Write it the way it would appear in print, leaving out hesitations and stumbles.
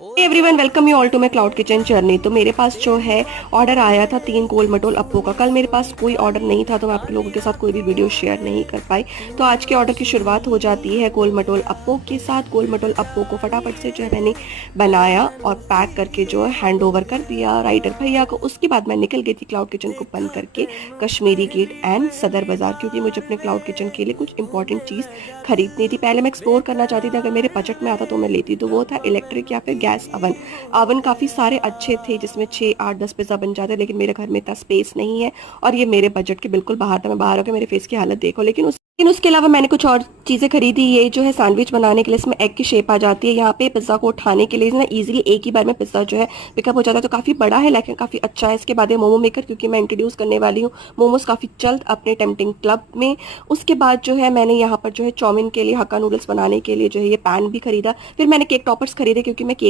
Everyone welcome you all to my cloud kitchen journey. तो मेरे पास जो है ऑर्डर आया था 3 गोल मटोल अप्पो का। कल मेरे पास कोई ऑर्डर नहीं था तो मैं आप लोगों के साथ कोई भी वीडियो शेयर नहीं कर पाई। तो आज के ऑर्डर की शुरुआत हो जाती है गोल मटोल अप्पो के साथ। गोल मटोल अप्पो को फटाफट से जो है मैंने बनाया और पैक करके जो है हैंड ओवर कर दिया राइडर भैया को। उसके बाद मैं निकल गई थी क्लाउड किचन को बंद करके कश्मीरी गेट एंड सदर बाजार, क्योंकि मुझे अपने क्लाउड किचन के लिए कुछ इंपॉर्टेंट चीज़ खरीदनी थी। पहले मैं एक्सप्लोर करना चाहती थी, अगर मेरे बजट में आता तो मैं लेती, तो वो था इलेक्ट्रिक या फिर गैस अवन। ओवन काफ़ी सारे अच्छे थे जिसमें 6 8 10 पिज़्ज़ा बन जाते, लेकिन मेरे घर में इतना स्पेस नहीं है और ये मेरे बजट के बिल्कुल बाहर था। मैं बाहर होकर मेरे फेस की हालत देखो। लेकिन उसके अलावा मैंने कुछ और चीज़ें खरीदी। ये जो है सैंडविच बनाने के लिए इसमें एग की शेप आ जाती है। यहाँ पे पिज़्ज़ा को उठाने के लिए ना इजीली एक ही बार में पिज़्ज़ा जो है पिकअप हो जाता है, तो काफ़ी बड़ा है लेकिन काफ़ी अच्छा है। इसके बाद है मोमो मेकर, क्योंकि मैं इंट्रोड्यूस करने वाली हूँ मोमोज काफ़ी जल्द अपने टेम्पटिंग क्लब में। उसके बाद जो है मैंने यहाँ पर जो है चाउमीन के लिए हक्का नूडल्स बनाने के लिए जो है ये पैन भी खरीदा। फिर मैंने केक टॉपर्स खरीदे, क्योंकि मैं केक